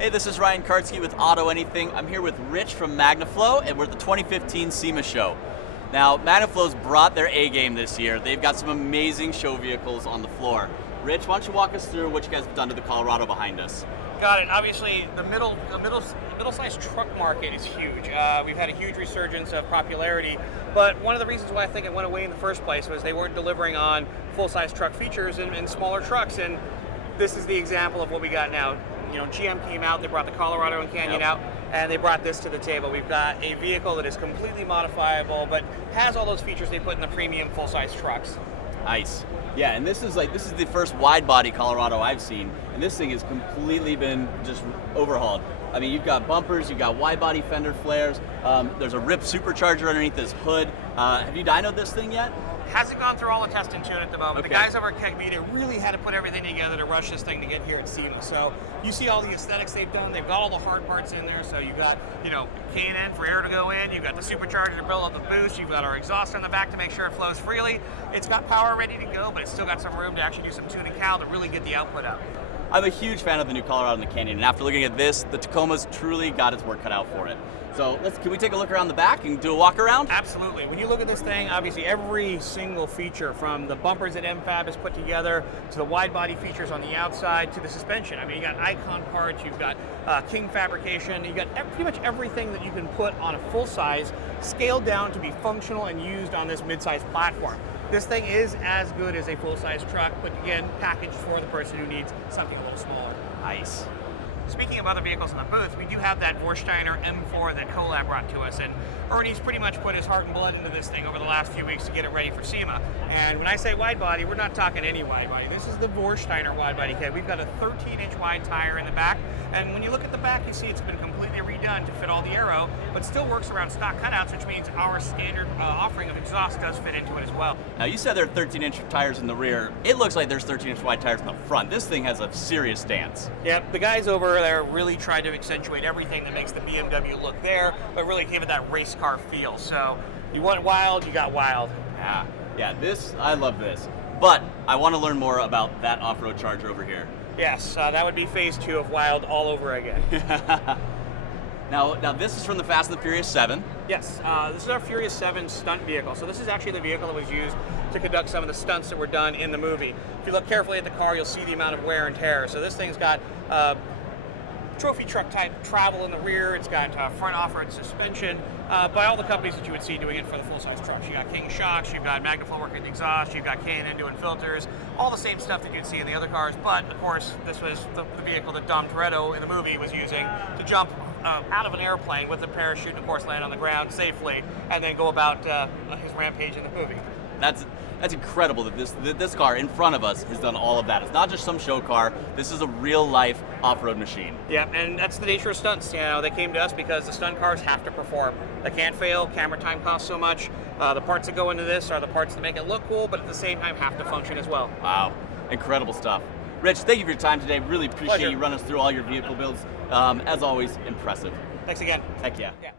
Hey, this is Ryan Kartsky with Auto Anything. I'm here with Rich from Magnaflow, and we're at the 2015 SEMA show. Now, Magnaflow's brought their A-game this year. They've got some amazing show vehicles on the floor. Rich, why don't you walk us through what you guys have done to the Colorado behind us? Got it. Obviously, the middle-sized truck market is huge. We've had a huge resurgence of popularity, but one of the reasons why I think it went away in the first place was they weren't delivering on full-size truck features in smaller trucks, and this is the example of what we got now. You know, GM came out, they brought the Colorado and Canyon out, and they brought this to the table. We've got a vehicle that is completely modifiable, but has all those features they put in the premium full-size trucks. Nice. Yeah, and this is the first wide-body Colorado I've seen, and this thing has completely been just overhauled. I mean, you've got bumpers, you've got wide-body fender flares, there's a ripped supercharger underneath this hood. Have you dynoed this thing yet? Hasn't gone through all the testing to it at the moment. Okay. The guys over at Keg Media really had to put everything together to rush this thing to get here at SEMA. So you see all the aesthetics they've done. They've got all the hard parts in there. So you got, K&N for air to go in. You've got the supercharger to build up the boost. You've got our exhaust on the back to make sure it flows freely. It's got power ready to go, but it's still got some room to actually do some tuning cal to really get the output out. I'm a huge fan of the new Colorado and the Canyon, and after looking at this, the Tacoma's truly got its work cut out for it. So can we take a look around the back and do a walk around? Absolutely. When you look at this thing, obviously every single feature, from the bumpers that MFab has put together, to the wide body features on the outside, to the suspension. I mean, you got Icon parts, you've got King fabrication, you got pretty much everything that you can put on a full size, scaled down to be functional and used on this mid-size platform. This thing is as good as a full-size truck, but again, packaged for the person who needs something a little smaller. Nice. Speaking of other vehicles in the booth, we do have that Vorsteiner M4 that Colab brought to us, and Ernie's pretty much put his heart and blood into this thing over the last few weeks to get it ready for SEMA. And when I say wide body, we're not talking any wide body. This is the Vorsteiner wide body kit. We've got a 13-inch wide tire in the back, and when you look at the back, you see it's been completely redone to fit all the aero, but still works around stock cutouts, which means our standard offering of exhaust does fit into it as well. Now, you said there are 13-inch tires in the rear. It looks like there's 13-inch wide tires in the front. This thing has a serious stance. Yep, the guys over there really tried to accentuate everything that makes the BMW look there, but really give it that race car feel. So you want wild, you got wild. Yeah, I love this. But I want to learn more about that off-road Charger over here. Yes, that would be phase 2 of wild all over again. Now this is from the Fast and the Furious 7. Yes, this is our Furious 7 stunt vehicle. So this is actually the vehicle that was used to conduct some of the stunts that were done in the movie. If you look carefully at the car, you'll see the amount of wear and tear. So this thing's got trophy truck type travel in the rear. It's got front off-road suspension by all the companies that you would see doing it for the full-size trucks. You got King shocks, you've got Magnaflow working the exhaust, you've got K&N doing filters, all the same stuff that you'd see in the other cars. But of course, this was the vehicle that Dom Toretto in the movie was using to jump out of an airplane with a parachute and of course land on the ground safely, and then go about his rampage in the movie. That's incredible that this car in front of us has done all of that. It's not just some show car. This is a real-life off-road machine. Yeah, and that's the nature of stunts. You know, they came to us because the stunt cars have to perform. They can't fail. Camera time costs so much. The parts that go into this are the parts that make it look cool, but at the same time have to function as well. Wow, incredible stuff. Rich, thank you for your time today. Really appreciate Pleasure. you running us through all your vehicle builds. As always, impressive. Thanks again. Heck yeah. Yeah.